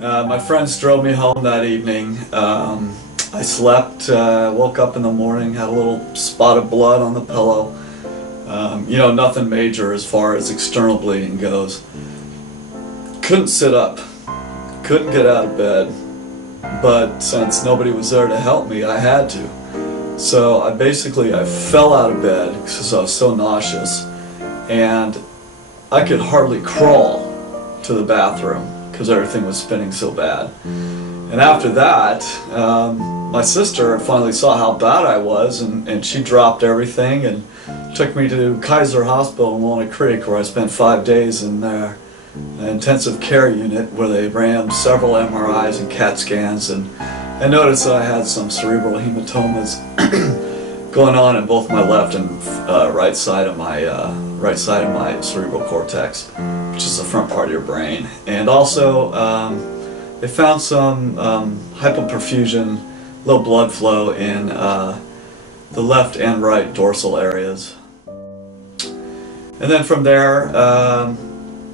My friends drove me home that evening. I slept, woke up in the morning, had a little spot of blood on the pillow. You know, nothing major as far as external bleeding goes. Couldn't sit up, couldn't get out of bed, but since nobody was there to help me, I had to. So I fell out of bed because I was so nauseous, and I could hardly crawl to the bathroom because everything was spinning so bad. And after that, my sister finally saw how bad I was, and she dropped everything and took me to Kaiser Hospital in Walnut Creek, where I spent 5 days in their intensive care unit, where they ran several MRIs and CAT scans, and I noticed that I had some cerebral hematomas going on in both my left and right side of my cerebral cortex, which is the front part of your brain. And also they found some hypoperfusion, low blood flow in the left and right dorsal areas. And then from there,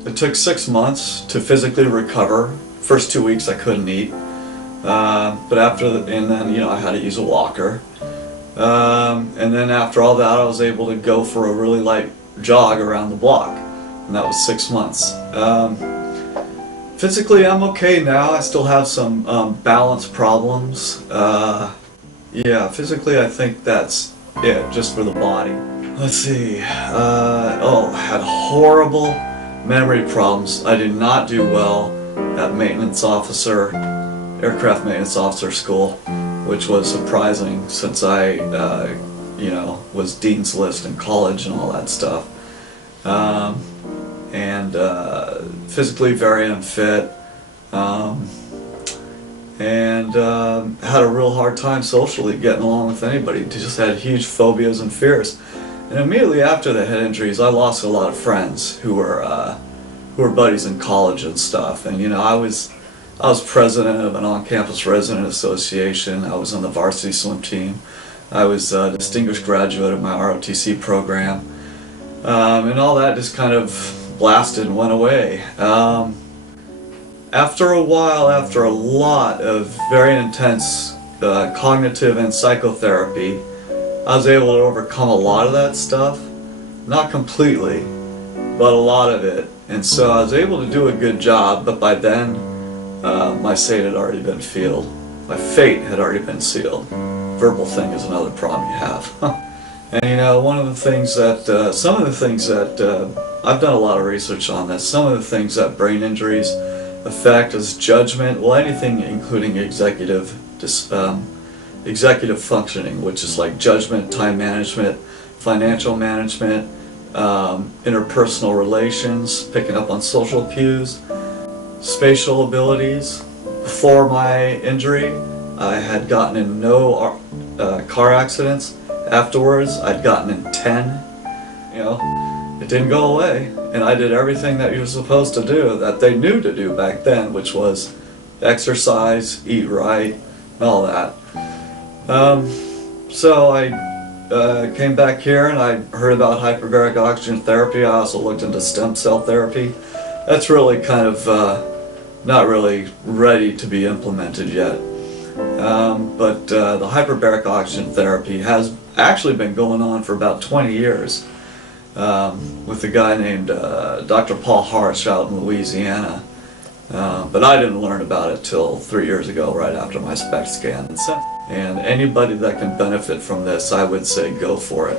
it took 6 months to physically recover. First 2 weeks I couldn't eat, but and then you know, I had to use a walker. And then after all that, I was able to go for a really light jog around the block, and that was 6 months. Physically, I'm okay now. I still have some balance problems. Yeah, physically, I think that's it, just for the body. Let's see. Oh, I had horrible memory problems. I did not do well at aircraft maintenance officer school, which was surprising since I, you know, was Dean's List in college and all that stuff. Physically very unfit, and had a real hard time socially getting along with anybody. Just had huge phobias and fears. And immediately after the head injuries, I lost a lot of friends who were buddies in college and stuff. And you know, I was president of an on-campus resident association. I was on the varsity swim team. I was a distinguished graduate of my ROTC program. And all that just kind of blasted and went away. After a while, after a lot of very intense cognitive and psychotherapy, I was able to overcome a lot of that stuff. Not completely, but a lot of it. And so I was able to do a good job, but by then, my fate had already been sealed. My fate had already been sealed. Verbal thing is another problem you have. And you know, one of the things that, some of the things that, I've done a lot of research on this, some of the things that brain injuries affect is judgment, well, anything including executive functioning, which is like judgment, time management, financial management, interpersonal relations, picking up on social cues, spatial abilities. Before my injury, I had gotten in no car accidents. Afterwards, I'd gotten in 10. You know, it didn't go away, and I did everything that you were supposed to do, that they knew to do back then, which was exercise, eat right, and all that. So I came back here and I heard about hyperbaric oxygen therapy. I also looked into stem cell therapy. That's really kind of not really ready to be implemented yet. But the hyperbaric oxygen therapy has actually been going on for about 20 years with a guy named Dr. Paul Harsh out in Louisiana. But I didn't learn about it till 3 years ago, right after my SPECT scan. And anybody that can benefit from this, I would say go for it.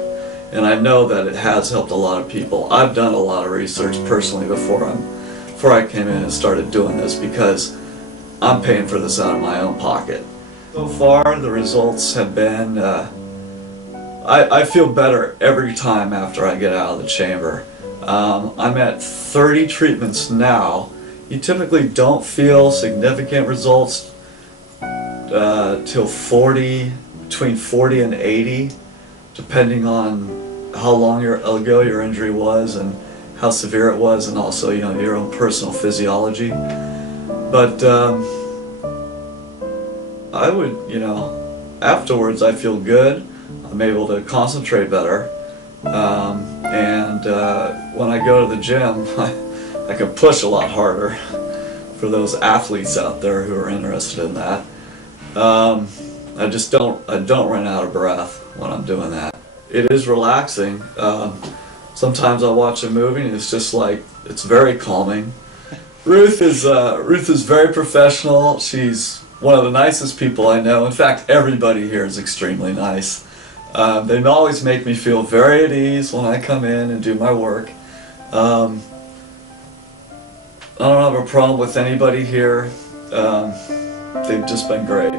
And I know that it has helped a lot of people. I've done a lot of research personally before I came in and started doing this, because I'm paying for this out of my own pocket. So far, the results have been, I feel better every time after I get out of the chamber. I'm at 30 treatments now. You typically don't feel significant results till between 40 and 80, depending on how long ago your injury was and how severe it was, and also, you know, your own personal physiology. But I would, you know, afterwards I feel good. I'm able to concentrate better, and when I go to the gym, I can push a lot harder. for those athletes out there who are interested in that. I don't run out of breath when I'm doing that. It is relaxing. Sometimes I watch a movie and it's just like, it's very calming. Ruth is very professional. She's one of the nicest people I know. In fact, everybody here is extremely nice. They always make me feel very at ease when I come in and do my work. I don't have a problem with anybody here. They've just been great.